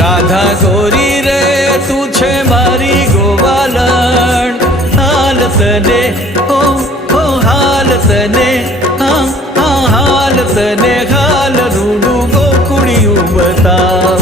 રાધા ગોરી રે તું છે મારી ગોવાલણ, હાલ તને ઓ હાલ તને, હા હાલ તને હાલ રૂડું ગોકુળિયું બતાવ.